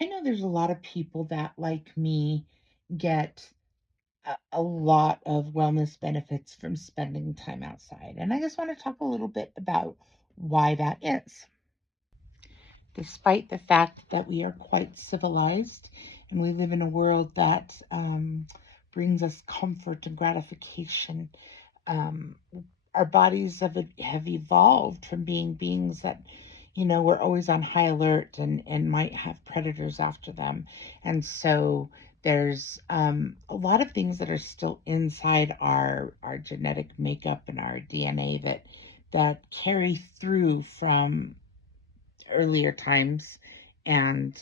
I know there's a lot of people that, like me, get a lot of wellness benefits from spending time outside. And I just want to talk a little bit about why that is. Despite the fact that we are quite civilized and we live in a world that brings us comfort and gratification, um, our bodies have evolved from being beings that, were always on high alert and might have predators after them. And so there's a lot of things that are still inside our genetic makeup and our DNA that carry through from earlier times, and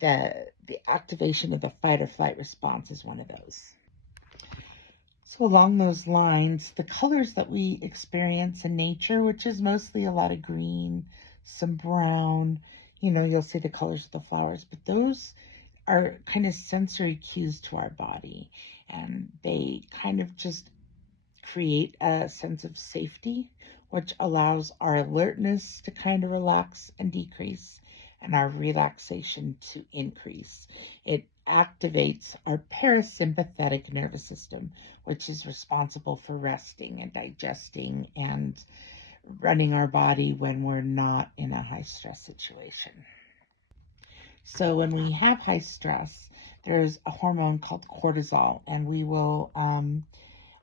the activation of the fight or flight response is one of those. So, along those lines, the colors that we experience in nature, which is mostly a lot of green, some brown, you'll see the colors of the flowers, but those are kind of sensory cues to our body. And they kind of just create a sense of safety, which allows our alertness to kind of relax and decrease, and our relaxation to increase. It activates our parasympathetic nervous system, which is responsible for resting and digesting and running our body when we're not in a high stress situation. So, when we have high stress, there's a hormone called cortisol, and we will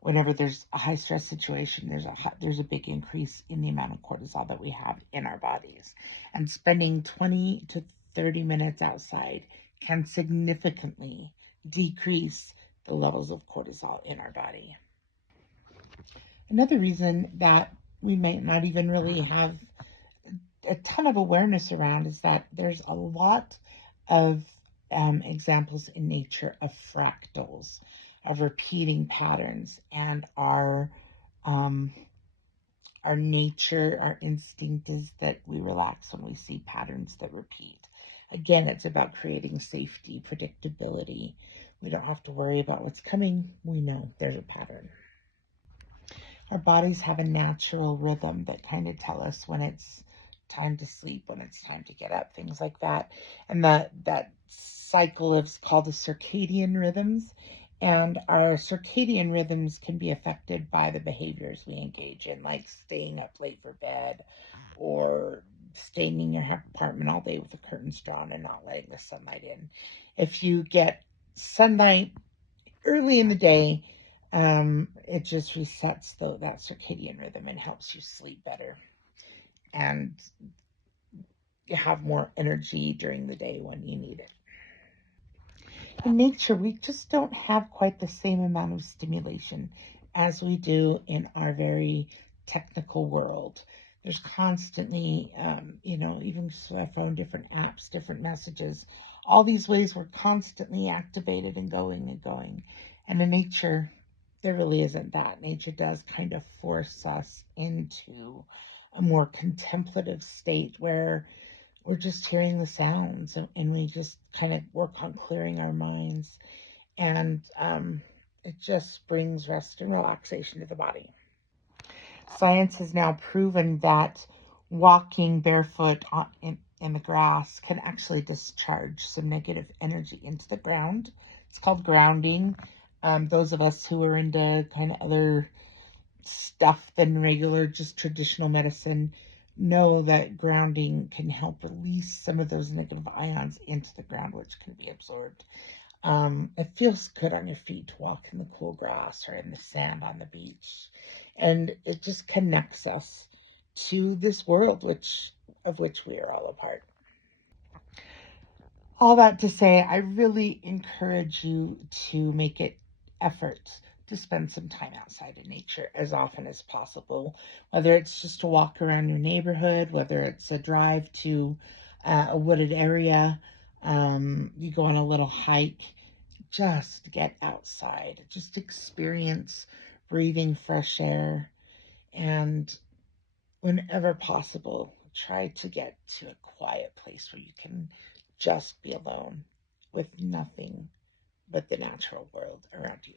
whenever there's a high stress situation, there's a big increase in the amount of cortisol that we have in our bodies. And spending 20 to 30 minutes outside can significantly decrease the levels of cortisol in our body. Another reason that we may not even really have a ton of awareness around is that there's a lot of examples in nature of fractals, of repeating patterns, and um, our nature, our instinct is that we relax when we see patterns that repeat. Again, it's about creating safety, predictability. We don't have to worry about what's coming. We know there's a pattern. Our bodies have a natural rhythm that kind of tell us when it's time to sleep, when it's time to get up, things like that. And that cycle is called the circadian rhythms. And our circadian rhythms can be affected by the behaviors we engage in, like staying up late for bed or staying in your apartment all day with the curtains drawn and not letting the sunlight in. If you get sunlight early in the day, it just resets that circadian rhythm and helps you sleep better and you have more energy during the day when you need it. In nature, we just don't have quite the same amount of stimulation as we do in our very technical world. There's constantly, even just my phone, different apps, different messages, all these ways we're constantly activated and going and going. And in nature, there really isn't that. Nature does kind of force us into a more contemplative state where we're just hearing the sounds and we just kind of work on clearing our minds. And it just brings rest and relaxation to the body. Science has now proven that walking barefoot in the grass can actually discharge some negative energy into the ground. It's called grounding. Those of us who are into kind of other stuff than regular, just traditional medicine, know that grounding can help release some of those negative ions into the ground, which can be absorbed. It feels good on your feet to walk in the cool grass or in the sand on the beach. And it just connects us to this world of which we are all a part. All that to say, I really encourage you to make it effort to spend some time outside in nature as often as possible, whether it's just to walk around your neighborhood, whether it's a drive to a wooded area, you go on a little hike, just get outside, just experience breathing fresh air, and whenever possible, try to get to a quiet place where you can just be alone with nothing but the natural world around you.